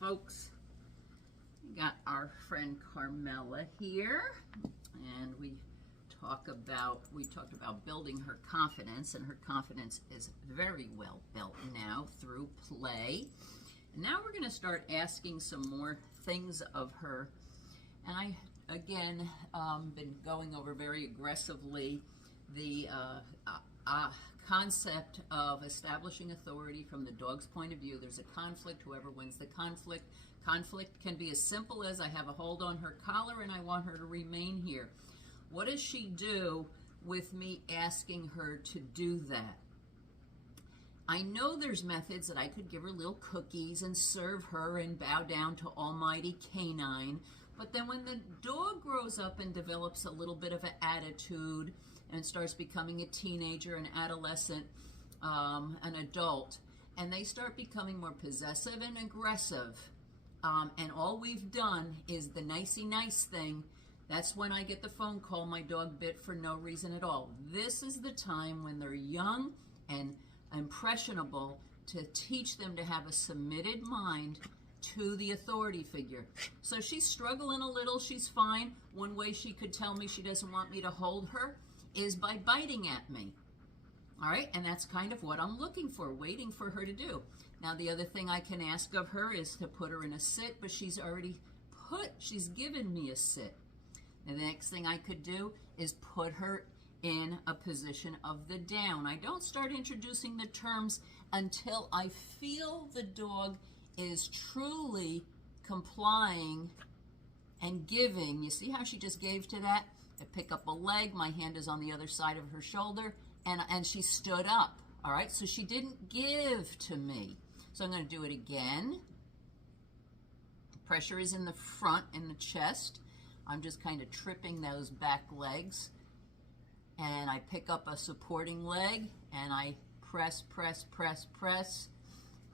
folks. We got our friend Carmela here, and we talked about building her confidence, and her confidence is very well built now through play. And now we're going to start asking some more things of her. And I, again, been going over very aggressively the concept of establishing authority from the dog's point of view. There's a conflict, whoever wins the conflict. Conflict can be as simple as I have a hold on her collar and I want her to remain here. What does she do with me asking her to do that? I know there's methods that I could give her little cookies and serve her and bow down to Almighty Canine, but then when the dog grows up and develops a little bit of an attitude and starts becoming a teenager, an adolescent, an adult, and they start becoming more possessive and aggressive, and all we've done is the nicey nice thing, that's when I get the phone call, my dog bit for no reason at all. This is the time when they're young and impressionable to teach them to have a submitted mind to the authority figure. So she's struggling a little, she's fine. One way she could tell me she doesn't want me to hold her is by biting at me. All right, and that's kind of what I'm looking for, waiting for her to do. Now the other thing I can ask of her is to put her in a sit, but she's given me a sit. And the next thing I could do is put her in a position of the down. I don't start introducing the terms until I feel the dog is truly complying and giving. You see how she just gave to that? I pick up a leg, my hand is on the other side of her shoulder, and she stood up. All right, so she didn't give to me. So I'm going to do it again. Pressure is in the front, in the chest. I'm just kind of tripping those back legs. And I pick up a supporting leg, and I press, press, press, press.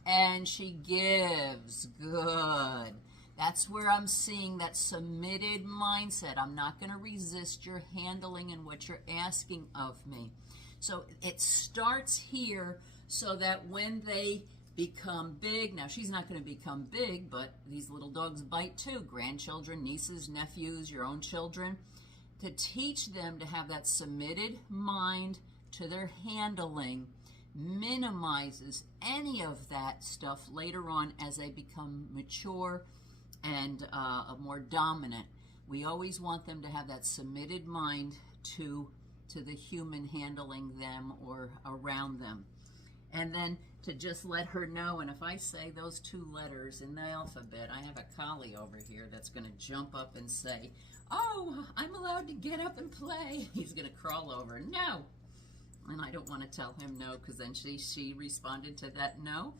And she gives. Good. That's where I'm seeing that submitted mindset. I'm not going to resist your handling and what you're asking of me. So it starts here so that when they become big, now she's not going to become big, but these little dogs bite too. Grandchildren, nieces, nephews, your own children. To teach them to have that submitted mind to their handling minimizes any of that stuff later on as they become mature and more dominant. We always want them to have that submitted mind to the human handling them or around them. And then to just let her know, and if I say those two letters in the alphabet, I have a collie over here that's going to jump up and say, oh, I'm allowed to get up and play. He's going to crawl over, no. And I don't want to tell him no, because then she responded to that no.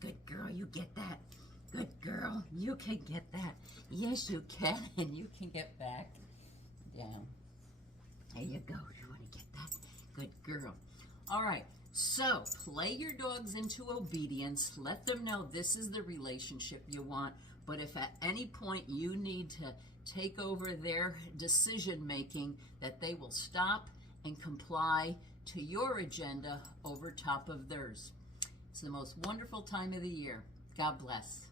Good girl, you get that. Good girl, you can get that. Yes, you can, and you can get back down. There you go. You want to get that? Good girl. All right, so play your dogs into obedience. Let them know this is the relationship you want. But if at any point you need to take over their decision making, that they will stop and comply to your agenda over top of theirs. It's the most wonderful time of the year. God bless.